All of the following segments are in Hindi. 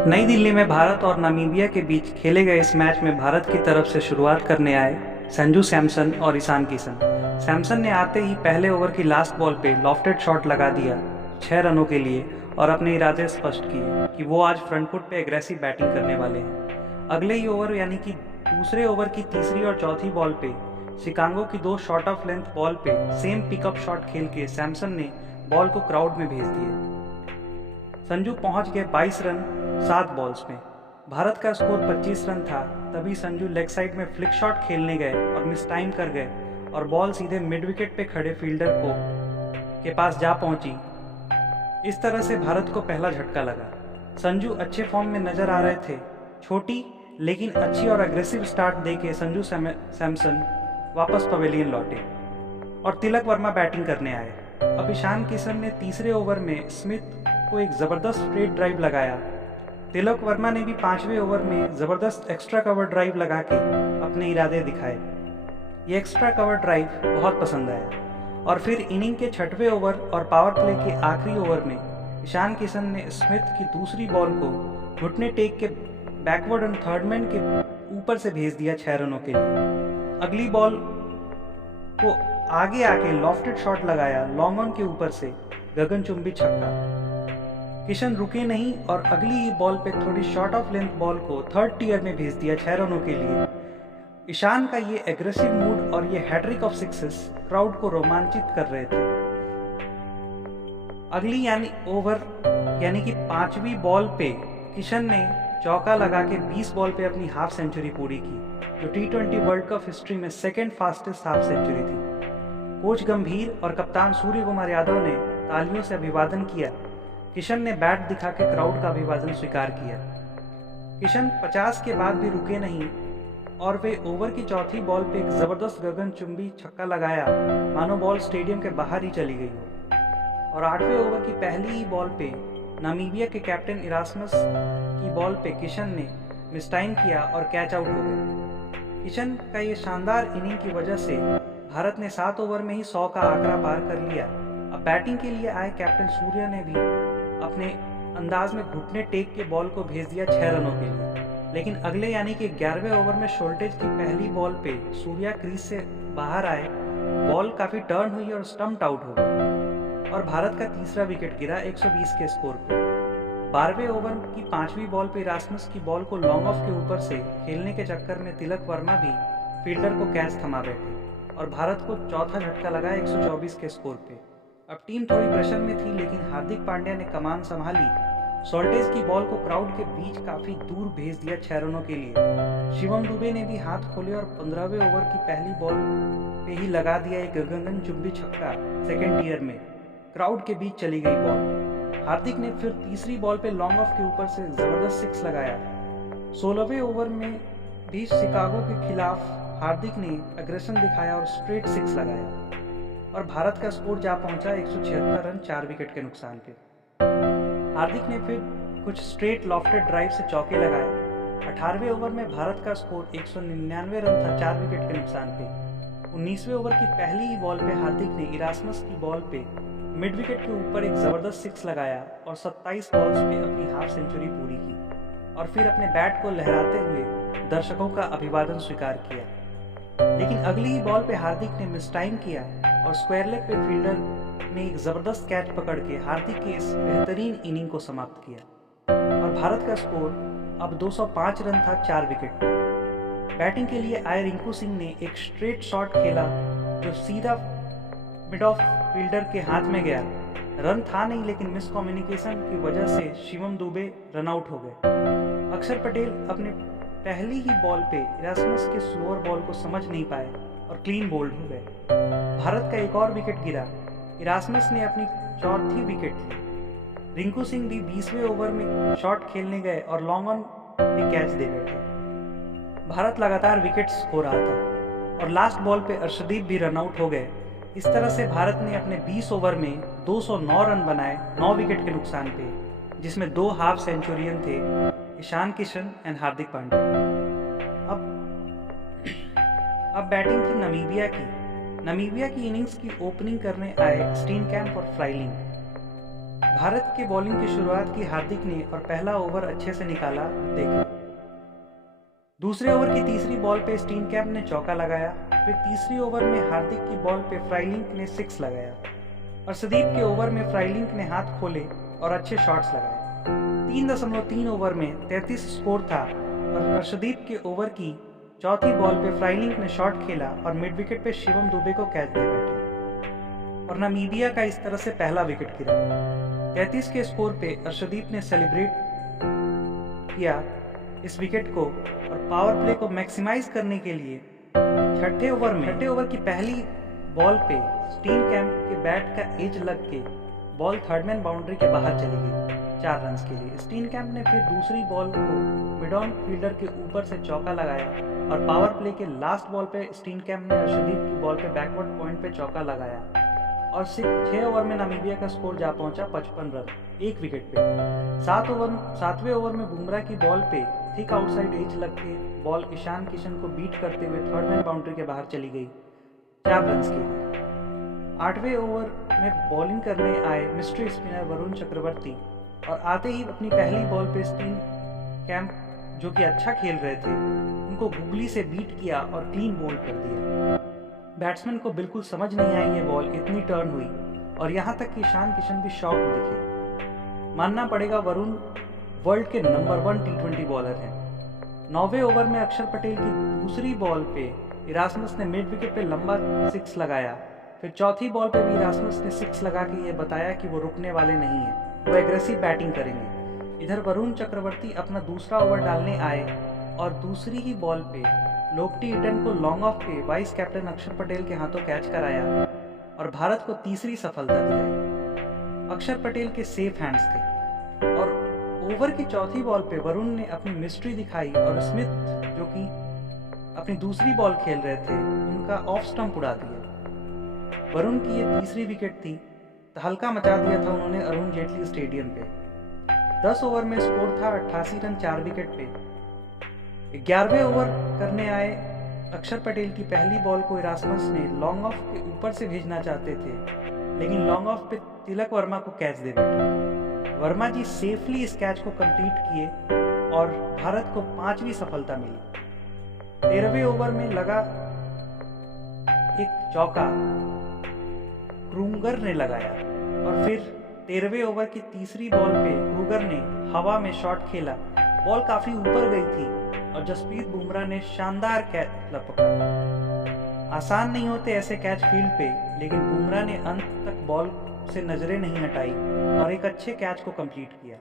नई दिल्ली में भारत और नामीबिया के बीच खेले गए इस मैच में भारत की तरफ से शुरुआत करने आए संजू सैमसन और ईशान किशन। सैमसन ने आते ही पहले ओवर की लास्ट बॉल पे लॉफ्टेड शॉट लगा दिया 6 रनों के लिए और अपने इरादे स्पष्ट किए कि वो आज फ्रंट फुट पे एग्रेसिव बैटिंग करने वाले हैं। अगले ही ओवर यानी कि दूसरे ओवर की तीसरी और चौथी बॉल पे शिकागो की 2 शॉर्ट ऑफ लेंथ बॉल पे सेम पिकअप शॉट खेल के सैमसन ने बॉल को क्राउड में भेज दिए। संजू पहुंच गए 22 रन 7 बॉल्स में। भारत का स्कोर 25 रन था। तभी संजू लेग साइड में फ्लिक शॉट खेलने गए और मिस टाइम कर गए और बॉल सीधे मिड विकेट पे खड़े फील्डर को के पास जा पहुंची। इस तरह से भारत को पहला झटका लगा। संजू अच्छे फॉर्म में नजर आ रहे थे। छोटी लेकिन अच्छी और अग्रेसिव स्टार्ट देके संजू सैमसन वापस पवेलियन लौटे और तिलक वर्मा बैटिंग करने आए। अब ईशान किशन ने तीसरे ओवर में स्मिथ को एक जबरदस्त स्ट्रेट ड्राइव लगाया। तिलक वर्मा ने भी 5वें ओवर में जबरदस्त एक्स्ट्रा कवर ड्राइव लगा के अपने इरादे दिखाए। ये एक्स्ट्रा कवर ड्राइव बहुत पसंद आया और फिर इनिंग के 6वें ओवर और पावर प्ले के आखिरी ओवर में ईशान किशन ने स्मिथ की दूसरी बॉल को घुटने टेक के बैकवर्ड एंड थर्ड मैन के ऊपर से भेज दिया 6 रनों के लिए। अगली बॉल को आगे आके लॉफ्टेड शॉट लगाया लॉन्ग ऑन के ऊपर से गगनचुंबी छक्का। किशन रुके नहीं और अगली ही बॉल पे थोड़ी शॉर्ट ऑफ लेंथ बॉल को थर्ड टियर में भेज दिया 6 रनों के लिए। ईशान का ये एग्रेसिव मूड और ये हैट्रिक ऑफ सिक्सेस क्राउड को रोमांचित कर रहे थे। अगली यानी कि 5वीं बॉल पे किशन ने चौका लगा के 20 बॉल पे अपनी हाफ सेंचुरी पूरी की, जो T20 वर्ल्ड कप हिस्ट्री में सेकेंड फास्टेस्ट हाफ सेंचुरी थी। कोच गंभीर और कप्तान सूर्य कुमार यादव ने तालियों से अभिवादन किया। किशन ने बैट दिखा के क्राउड का अभिवादन स्वीकार किया। किशन 50 के बाद भी रुके नहीं और वे ओवर की चौथी बॉल पे एक जबरदस्त गगनचुंबी छक्का लगाया मानो बॉल स्टेडियम के बाहर ही चली गई हो। और 8वें ओवर की पहली ही बॉल पे नामीबिया के कैप्टन इरास्मस की बॉल पे किशन ने मिस टाइम किया और कैच आउट हो गए। किशन का ये शानदार इनिंग की वजह से भारत ने 7 ओवर में ही 100 का आंकड़ा पार कर लिया। अब बैटिंग के लिए आए कैप्टन सूर्य ने भी अपने अंदाज में घुटने टेक के बॉल को भेज दिया 6 रनों के लिए। लेकिन अगले यानी कि 11वें ओवर में शोल्टेज की पहली बॉल पे सूर्या क्रीज से बाहर आए, बॉल काफी टर्न हुई और स्टम्प्ड आउट हो गई और भारत का तीसरा विकेट गिरा 120 के स्कोर पे। 12वें ओवर की 5वीं बॉल पे रासमस की बॉल को लॉन्ग ऑफ के ऊपर से खेलने के चक्कर में तिलक वर्मा भी फील्डर को कैच थमा बैठे और भारत को चौथा झटका लगा 124 के स्कोर पे। अब टीम थोड़ी प्रेशर में थी, लेकिन हार्दिक पांड्या ने कमान संभाली। सोल्टेज की बॉल को क्राउड के बीच काफी दूर भेज दिया 6 रनों के लिए। शिवम दुबे ने भी हाथ खोले और 15वें ओवर की पहली बॉल पे ही लगा दिया एक गगनचुंबी छक्का सेकेंड टियर में। क्राउड के बीच चली गई बॉल। हार्दिक ने फिर तीसरी बॉल पे लॉन्ग ऑफ के ऊपर से जबरदस्त 6 लगाया। 16वें ओवर में भी शिकागो के खिलाफ हार्दिक ने अग्रेशन दिखाया और स्ट्रेट 6 लगाया और भारत का स्कोर जा पहुंचा 176 रन 4 विकेट के नुकसान पे। हार्दिक ने फिर कुछ स्ट्रेट लॉफ्टेड ड्राइव से चौके लगाए। 18वें ओवर में भारत का स्कोर 199 रन था 4 विकेट के नुकसान पे। 19वें ओवर की पहली ही बॉल पे हार्दिक ने इरास्मस की बॉल पे मिड विकेट के ऊपर एक जबरदस्त 6 लगाया और 27 बॉल्स पे अपनी हाफ सेंचुरी पूरी की और फिर अपने बैट को लहराते हुए दर्शकों का अभिवादन स्वीकार किया। लेकिन अगली ही बॉल पे हार्दिक ने मिस टाइम किया और स्क्वायर लेग पे फील्डर ने एक जबरदस्त कैच पकड़ के हार्दिक के इस बेहतरीन इनिंग को समाप्त किया और भारत का स्कोर अब 205 रन था 4 विकेट। बैटिंग के लिए आए रिंकू सिंह ने एक स्ट्रेट शॉट खेला जो सीधा मिड ऑफ फील्डर के हाथ में गया। रन था नहीं, लेकिन मिस कम्युनिकेशन की वजह से शिवम दुबे रन आउट हो गए। अक्षर पटेल अपने पहली ही बॉल पे इरास्मस के स्लोअर बॉल को समझ नहीं पाए और क्लीन बोल्ड हो गए। भारत का एक और विकेट गिरा। इरास्मस ने अपनी चौथी विकेट ली। रिंकू सिंह भी 20वें ओवर में शॉट खेलने गए और लॉन्ग ऑन पे कैच दे बैठे। भारत लगातार विकेट्स खो रहा था और लास्ट बॉल पे अर्शदीप भी रन आउट हो गए। इस तरह से भारत ने अपने 20 ओवर में 209 रन बनाए 9 विकेट के नुकसान पे, जिसमें 2 हाफ सेंचुरियन थे, ईशान किशन एंड हार्दिक पांड्या। अब बैटिंग थी नामीबिया की इनिंग्स की ओपनिंग करने आए स्टीनकैम्प और फ्राइलिंग। भारत के बॉलिंग की शुरुआत की हार्दिक ने और पहला ओवर अच्छे से निकाला। देखें, दूसरे ओवर की तीसरी बॉल पे स्टीनकैम्प ने चौका लगाया। फिर तीसरी ओवर में हार्दिक की बॉल पे फ्राइलिंक ने 6 लगाया। अर्शदीप के ओवर में फ्राइलिंक ने हाथ खोले और अच्छे शॉट्स लगाए। 3.3 ओवर में 33 स्कोर था और अर्शदीप के ओवर की चौथी बॉल पे फ्राइलिंक ने शॉट खेला और मिड विकेट पे शिवम दुबे को कैच दे बैठे और नामीबिया का इस तरह से पहला विकेट गिरा। 33 के स्कोर पे अर्शदीप ने सेलिब्रेट किया इस विकेट को और पावर प्ले को मैक्सिमाइज करने के लिए छठे ओवर की पहली बॉल पे स्टीनकैम्प के बैट का एज लग के बॉल थर्ड मैन बाउंड्री के बाहर चली गई 4 रन के लिए। स्टीनकैम्प ने फिर दूसरी बॉल को मिड ऑन फील्डर के ऊपर से चौका लगाया और पावर प्ले के लास्ट बॉल पे स्टीनकैम्प ने अर्शदीप की बॉल पे बैकवर्ड पॉइंट पे चौका लगाया और 6 ओवर में नामीबिया का स्कोर जा पहुंचा 55 रन 1 विकेट पे। 7वें ओवर में बुमराह की बॉल पे थिक आउटसाइड एज लग के बॉल ईशान किशन को बीट करते हुए थर्ड मैन बाउंड्री के बाहर चली गई 4 रन के लिए। 8वें ओवर में बॉलिंग करने आए मिस्ट्री स्पिनर वरुण चक्रवर्ती और आते ही अपनी पहली बॉल पे स्टीनकैम्प जो कि अच्छा खेल रहे थे उनको गुगली से बीट किया और क्लीन बोल्ड कर दिया। बैट्समैन को बिल्कुल समझ नहीं आई ये बॉल इतनी टर्न हुई और यहाँ तक कि ईशान किशन भी शॉक दिखे। मानना पड़ेगा वरुण वर्ल्ड के नंबर 1 T20 बॉलर हैं। 9वें ओवर में अक्षर पटेल की दूसरी बॉल पे इरास्मस ने मिड विकेट पे लंबा 6 लगाया। फिर चौथी बॉल पे भी इरास्मस ने 6 लगा के ये बताया कि वो रुकने वाले नहीं हैं, वो एग्रेसिव बैटिंग करेंगे। इधर वरुण चक्रवर्ती अपना दूसरा ओवर डालने आए और दूसरी ही बॉल पे लोकटी ईटन को लॉन्ग ऑफ पे वाइस कैप्टन अक्षर पटेल के हाथों कैच कराया और भारत को तीसरी सफलता दिलाई। अक्षर पटेल के सेफ हैंड्स थे और ओवर की चौथी बॉल पे वरुण ने अपनी मिस्ट्री दिखाई और स्मिथ जो कि अपनी दूसरी बॉल खेल रहे थे उनका ऑफ स्टंप उड़ा दिया। वरुण की ये तीसरी विकेट थी तो हल्का मचा दिया था उन्होंने अरुण जेटली स्टेडियम पे। 10 ओवर में स्कोर था 88 रन 4 विकेट पे। 11वें ओवर करने आए अक्षर पटेल की पहली बॉल को इरास्मस ने लॉन्ग ऑफ के ऊपर से भेजना चाहते थे लेकिन लॉन्ग ऑफ पे तिलक वर्मा को कैच दे बैठे। वर्मा जी सेफली इस कैच को कंप्लीट किए और भारत को 5वीं सफलता मिली। 13वें ओवर में लगा एक चौका क्रूगर ने लगाया और फिर 13वें ओवर की तीसरी बॉल पे क्रूगर ने हवा में शॉट खेला। बॉल काफी ऊपर गई थी और जसप्रीत बुमराह ने शानदार कैच लपका। आसान नहीं होते ऐसे कैच फील्ड पे लेकिन बुमराह ने अंत तक बॉल से नजरें नहीं हटाई और एक अच्छे कैच को कंप्लीट किया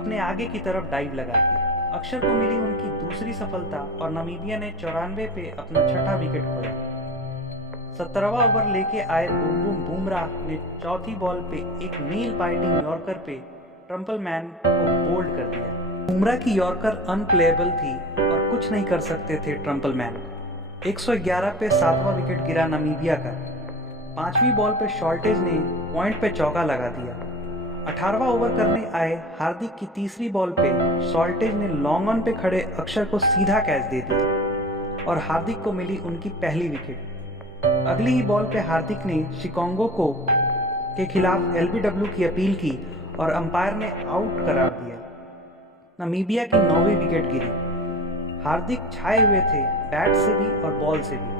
अपने आगे की तरफ डाइव लगा के। अक्षर को मिली उनकी दूसरी सफलता और नामीबिया ने 94 पे अपना छठा विकेट खोया। 17वां ओवर लेके आए बुमराह ने चौथी बॉल पे एक नील बाइटिंग यॉर्कर पे ट्रम्पलमैन को बोल्ड कर दिया। बुमराह की यॉर्कर अनप्लेएबल थी और कुछ नहीं कर सकते थे ट्रम्पलमैन। 111 पे 7वां विकेट गिरा नामीबिया का। 5वीं बॉल पे शॉल्टेज ने पॉइंट पे चौका लगा दिया। 18वां ओवर करने आए हार्दिक की तीसरी बॉल पे शॉल्टेज ने लॉन्ग ऑन पे खड़े अक्षर को सीधा कैच दे दिया और हार्दिक को मिली उनकी पहली विकेट। अगली ही बॉल पे हार्दिक ने शिकागो के खिलाफ LBW की अपील की और अंपायर ने आउट करार दिया। नामीबिया की 9वीं विकेट गिरी। हार्दिक छाए हुए थे बैट से भी और बॉल से भी।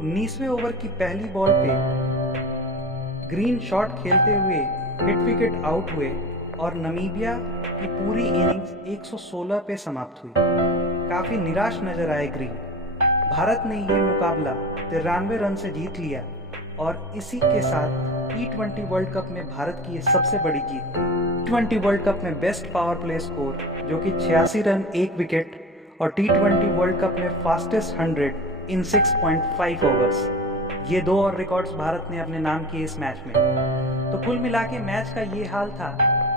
19वें ओवर की पहली बॉल पे ग्रीन शॉट खेलते हुए हिट विकेट आउट हुए और नामीबिया की पूरी इनिंग्स 116 पे समाप्त हुई। काफी निराश नजर आए ग्रीन। भारत ने यह मुकाबला 93 रन से जीत लिया और इसी के साथ T20 वर्ल्ड कप में भारत की यह सबसे बड़ी जीत थी। T20 वर्ल्ड कप में बेस्ट पावर प्ले स्कोर जो कि 86 रन 1 विकेट और T20 वर्ल्ड कप में फास्टेस्ट 100 इन 6.5 ओवर्स। ये 2 और रिकॉर्ड्स भारत ने अपने नाम किए इस मैच में। तो कुल मिला के मैच का ये हाल था।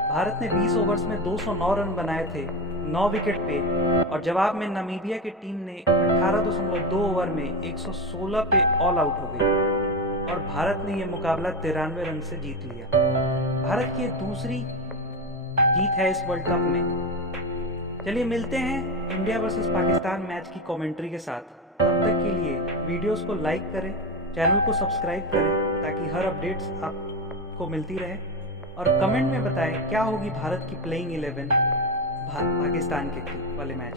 भारत ने 20 ओवर्स में 209 रन बनाए थे 9 विकेट पे और जवाब में नामीबिया की टीम ने 18.2 ओवर में 116 पे ऑल आउट हो गई और भारत ने यह मुकाबला 93 रन से जीत लिया। भारत की दूसरी जीत है इस वर्ल्ड कप में। चलिए मिलते हैं इंडिया वर्सेस पाकिस्तान मैच की कमेंट्री के साथ। तब तक के लिए वीडियोस को लाइक करें, चैनल को सब्सक्राइब करें ताकि हर अपडेट्स आपको मिलती रहे। और कमेंट में बताएं क्या होगी भारत की प्लेइंग 11 पाकिस्तान के वाले मैच।